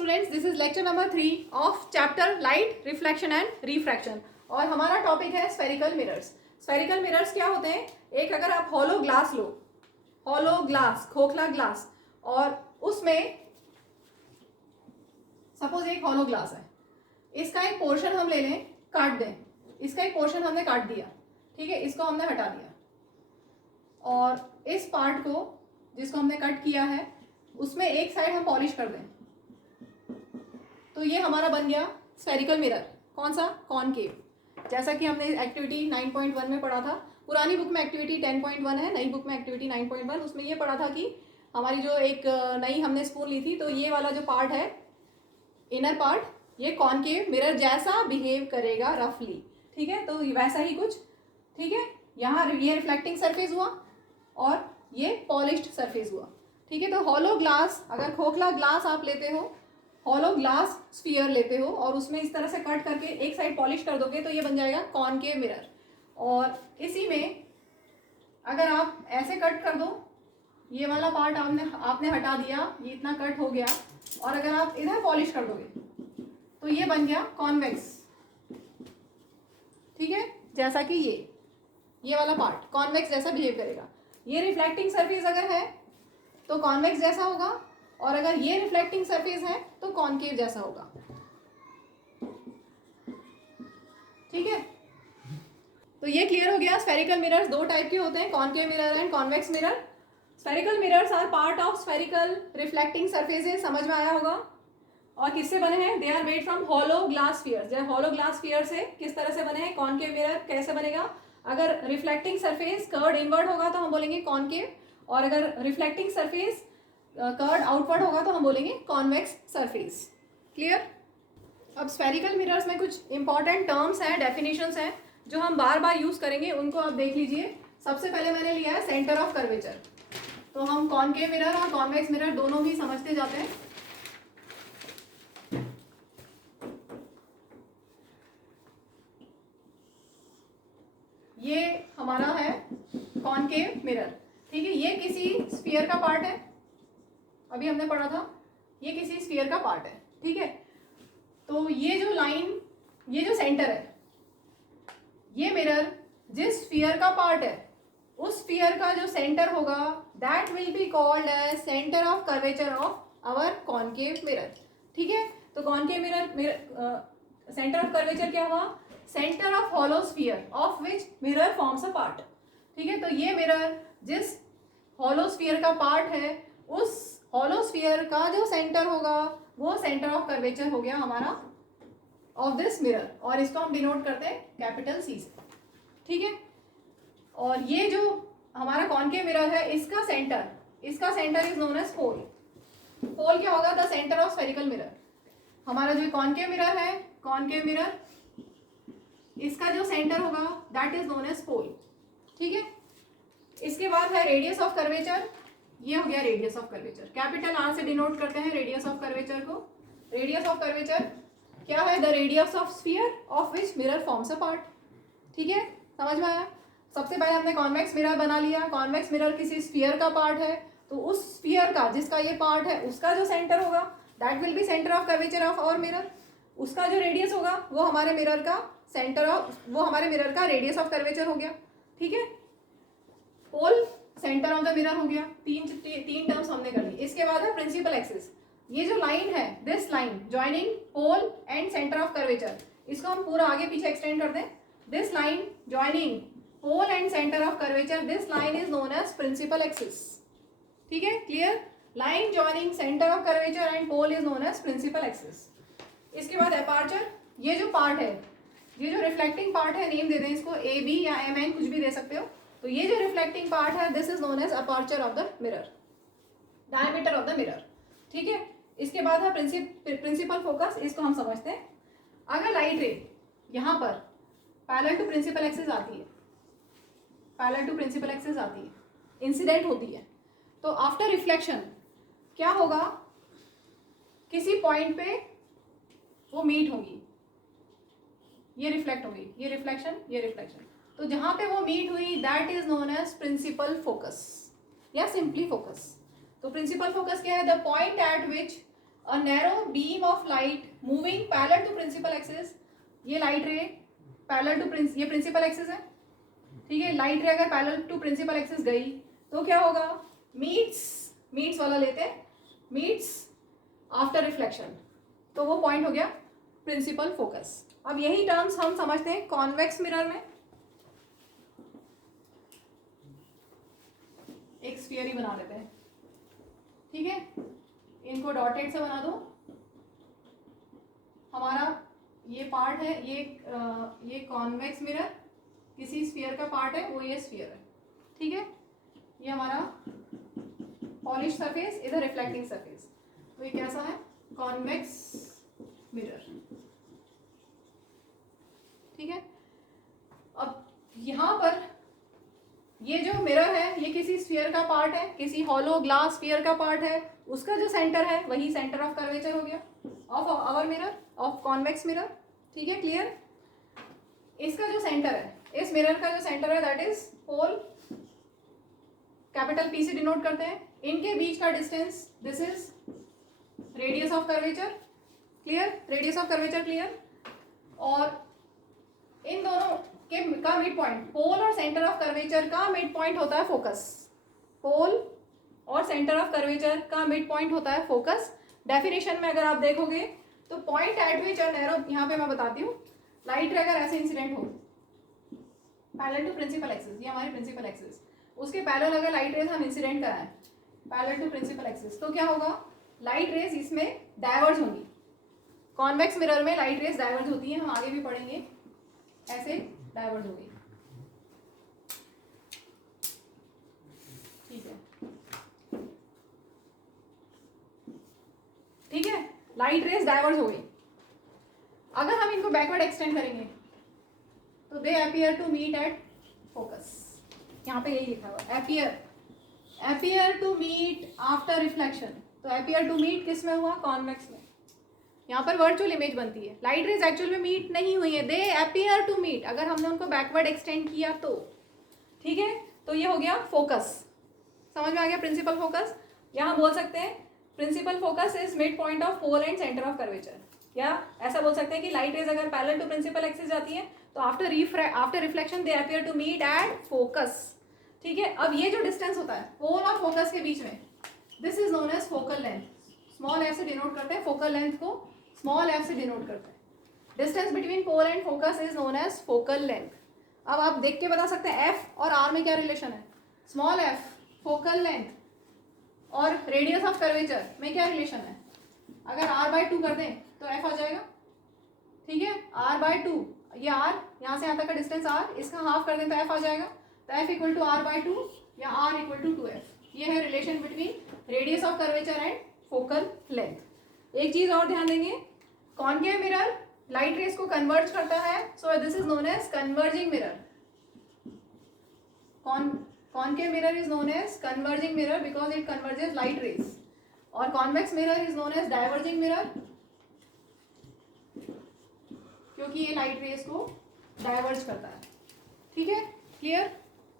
Students, this is lecture number 3 of chapter light reflection and refraction और हमारा topic है spherical mirrors. Spherical mirrors क्या होते हैं? एक अगर आप हॉलो ग्लास लो, हॉलो ग्लास, खोखला ग्लास, और उसमें सपोज एक हॉलो ग्लास है, इसका एक पोर्शन हम ले लें, काट दें, इसका एक पोर्शन हमने काट दिया, ठीक है, इसको हमने हटा दिया और इस पार्ट को जिसको हमने कट किया है उसमें एक साइड हम पॉलिश कर दें, तो ये हमारा बन गया स्फेरिकल मिरर। कौन सा? कॉनकेव। जैसा कि हमने एक्टिविटी 9.1 में पढ़ा था। पुरानी बुक में एक्टिविटी 10.1 है, नई बुक में एक्टिविटी 9.1। उसमें ये पढ़ा था कि हमारी जो एक नई हमने स्पून ली थी, तो ये वाला जो पार्ट है, इनर पार्ट, ये कॉनकेव मिरर जैसा बिहेव करेगा रफली, ठीक है। तो वैसा ही कुछ, ठीक है। यहाँ ये रिफ्लेक्टिंग सरफेस हुआ और ये पॉलिश्ड सरफेस हुआ, ठीक है। तो हॉलो ग्लास, अगर खोखला ग्लास आप लेते हो, हॉलो ग्लास स्फीयर लेते हो और उसमें इस तरह से कट करके एक साइड पॉलिश कर दोगे, तो ये बन जाएगा कॉनकेव मिरर। और इसी में अगर आप ऐसे कट कर दो, ये वाला पार्ट आपने हटा दिया, ये इतना कट हो गया, और अगर आप इधर पॉलिश कर दोगे तो ये बन गया कॉन्वेक्स, ठीक है। जैसा कि ये वाला पार्ट कॉन्वेक्स जैसा बिहेव करेगा। ये रिफ्लेक्टिंग सरफेस अगर है तो कॉन्वेक्स जैसा होगा, और अगर ये रिफ्लेक्टिंग सरफेस है तो कॉनकेव जैसा होगा, ठीक है। तो ये क्लियर हो गया। स्फेरिकल मिरर्स दो टाइप के होते हैं, concave mirror and convex mirror. Spherical mirrors are part of spherical reflecting surfaces, समझ में आया होगा। और किससे बने हैं? They are made from hollow glass spheres. जब हॉलो ग्लास स्फीयर से किस तरह से बने हैं? कॉनकेव मिरर कैसे बनेगा? अगर रिफ्लेक्टिंग सरफेस कर्व्ड इनवर्ड होगा तो हम बोलेंगे कॉनकेव, और अगर रिफ्लेक्टिंग सरफेस कर्व्ड आउटवर्ड होगा तो हम बोलेंगे कॉन्वेक्स सरफेस। क्लियर? अब स्फेरिकल मिरर्स में कुछ इंपॉर्टेंट टर्म्स हैं, डेफिनेशंस हैं, जो हम बार बार यूज करेंगे, उनको आप देख लीजिए। सबसे पहले मैंने लिया है सेंटर ऑफ कर्वेचर। तो हम कॉनकेव मिरर और कॉन्वेक्स मिरर दोनों भी समझते जाते हैं। ये हमारा है कॉनकेव मिरर, ठीक है। ये किसी स्फीयर का पार्ट है, अभी हमने पढ़ा था, ये किसी स्फीयर का पार्ट है, ठीक है। तो ये जो लाइन, ये जो सेंटर है, ये मिरर जिस स्फीयर का पार्ट है, उस स्फीयर का जो सेंटर होगा, that will be called as centre of curvature of our concave mirror, ठीक है। तो concave mirror centre of curvature क्या हुआ? Centre of hollow sphere of which mirror forms a part, ठीक है। तो ये मिरर जिस हॉलो स्फीयर का पार्ट है, उस हॉलो स्फीयर का जो सेंटर होगा वो सेंटर ऑफ कर्वेचर हो गया हमारा ऑफ दिस मिरर, और इसको हम डिनोट करते हैं कैपिटल सी से, ठीक है। और ये जो हमारा कॉनकेव मिरर है, इसका सेंटर इज नोन एज पोल। पोल क्या होगा? The centre of spherical mirror. हमारा जो कॉनकेव मिरर है, कॉनकेव मिरर, इसका जो सेंटर होगा दैट इज नोन एज पोल, ठीक है। इसके बाद है रेडियस ऑफ कर्वेचर। ये हो गया radius of curvature, capital R से डिनोट करते हैं रेडियस ऑफ कर्वेचर को। रेडियस ऑफ कर्वेचर क्या है? The radius of sphere of which mirror forms a part, ठीक है। समझ में आया? सबसे पहले हमने कॉन्वेक्स मिरर बना लिया। कॉन्वेक्स मिरर किसी स्फीयर का पार्ट है, तो उस स्फीयर का, जिसका ये पार्ट है, उसका जो सेंटर होगा that will be centre of curvature of our mirror. उसका जो रेडियस होगा वो हमारे मिरर का रेडियस ऑफ कर्वेचर हो गया, ठीक है। पोल सेंटर ऑफ द मिरर हो गया। तीन टर्म्स हमने कर ली। इसके बाद है प्रिंसिपल एक्सिस। ये जो लाइन है, this line joining pole and centre of curvature, इसको हम पूरा आगे पीछे एक्सटेंड कर दें। This line joining pole and centre of curvature, this line is known as principal axis, ठीक है। Clear? Line joining centre of curvature and pole is known as principal axis. इसके बाद अपर्चर। ये जो पार्ट है, ये जो रिफ्लेक्टिंग पार्ट है, नेम दे दें इसको ए बी या एम एन, कुछ भी दे सकते हो। तो ये जो रिफ्लेक्टिंग पार्ट है, this is known as aperture of the mirror, diameter of the mirror, ठीक है। इसके बाद है प्रिंसिपल फोकस। इसको हम समझते हैं। अगर लाइट रे यहाँ पर पैरेलल टू प्रिंसिपल एक्सिस आती है, इंसिडेंट होती है, तो आफ्टर रिफ्लेक्शन क्या होगा? किसी पॉइंट पे वो मीट होगी, ये रिफ्लेक्ट होगी, ये रिफ्लेक्शन। तो जहां पे वो मीट हुई that is known as principal focus या सिंपली फोकस। तो प्रिंसिपल फोकस क्या है? The point at which a narrow beam of light moving parallel to principal axis, ये लाइट रे पैरेलल टू ये प्रिंसिपल एक्सिस है, ठीक है। लाइट रे अगर पैरेलल टू प्रिंसिपल एक्सिस गई तो क्या होगा, मीट्स वाला लेते हैं, मीट्स आफ्टर रिफ्लेक्शन, तो वो पॉइंट हो गया प्रिंसिपल फोकस। अब यही टर्म्स हम समझते हैं कॉन्वेक्स मिरर में। एक स्फीयर ही बना लेते हैं, ठीक है, इनको डॉटेड से बना दो। हमारा ये पार्ट है, ये कॉन्वेक्स मिरर, किसी स्फीयर का पार्ट है, वो ये स्फीयर है, ठीक है। ये हमारा पॉलिश सरफेस, इधर रिफ्लेक्टिंग सरफेस, तो ये कैसा है, कॉन्वेक्स मिरर, ठीक है। अब यहाँ पर ये जो मिरर है ये किसी स्फीयर का पार्ट है, किसी हॉलो ग्लास स्फीयर का पार्ट है, उसका जो सेंटर है वही सेंटर ऑफ कर्वेचर हो गया of our mirror, of convex mirror, ठीक है, क्लियर। इसका जो सेंटर है, इस मिरर का जो सेंटर है that is pole, capital P से डिनोट करते हैं। इनके बीच का distance this is radius of curvature, clear, radius of curvature clear. और इन दोनों का मिड पॉइंट, पोल और सेंटर ऑफ कर्वेचर का मिड पॉइंट होता है फोकस, पोल और सेंटर ऑफ कर्वेचर का मिड पॉइंट होता है फोकस। डेफिनेशन में अगर आप देखोगे तो point at which a narrow, यहाँ पे मैं बताती हूँ, लाइट रे अगर ऐसे इंसिडेंट हो पैरेलल टू प्रिंसिपल एक्सिस, ये हमारी प्रिंसिपल एक्सिस, उसके पैरेलल अगर लाइट रेज हम इंसिडेंट कराएं पैरेलल टू प्रिंसिपल एक्सिस, तो क्या होगा, लाइट रेज इसमें डाइवर्ज होंगी। कॉन्वेक्स मिरर में लाइट रेज डाइवर्ज होती है, हम आगे भी पढ़ेंगे, ऐसे डाइवर्ज हो गई, ठीक है, ठीक है, लाइट रेज डाइवर्ज हो गई। अगर हम इनको बैकवर्ड एक्सटेंड करेंगे तो they appear to meet at focus, यहाँ पे यही लिखा हुआ appear to meet after reflection, तो अपीयर टू मीट किस में हुआ, कॉन्वेक्स में। यहाँ पर वर्चुअल इमेज बनती है, लाइट रेज एक्चुअल में मीट नहीं हुई है, दे अपीयर टू मीट, अगर हमने उनको बैकवर्ड एक्सटेंड किया तो, ठीक है, तो ये हो गया फोकस, समझ में आ गया प्रिंसिपल फोकस। यहाँ बोल सकते हैं principal focus is mid point of pole and centre of curvature, या ऐसा बोल सकते हैं कि लाइट रेज अगर पैरेलल टू प्रिंसिपल एक्सिस जाती है तो after reflection they appear to meet at focus, ठीक है। अब ये जो डिस्टेंस होता है पोल और फोकस के बीच में, this is known as focal length, small F से डिनोट करते हैं, फोकल लेंथ को स्मॉल एफ से डिनोट करते हैं। Distance between pole and focus is known as focal length. अब आप देख के बता सकते हैं एफ और आर में क्या रिलेशन है, स्मॉल एफ फोकल लेंथ और रेडियस ऑफ कर्वेचर में क्या रिलेशन है। अगर r/2 कर दें तो f आ जाएगा, ठीक है, r/2, ये r यहाँ से यहाँ तक का डिस्टेंस r, इसका हाफ कर दें तो f आ जाएगा, तो f इक्वल टू r/2 या r इक्वल टू 2f। ये है relation between radius of curvature and focal length. एक चीज और ध्यान देंगे, कॉनकेव मिरर लाइट रेज को कन्वर्ज करता है, so this is known as converging mirror. Concave mirror is known as converging mirror because it converges light rays, और convex mirror is known as diverging mirror क्योंकि ये light rays को diverge करता है, ठीक है, क्लियर।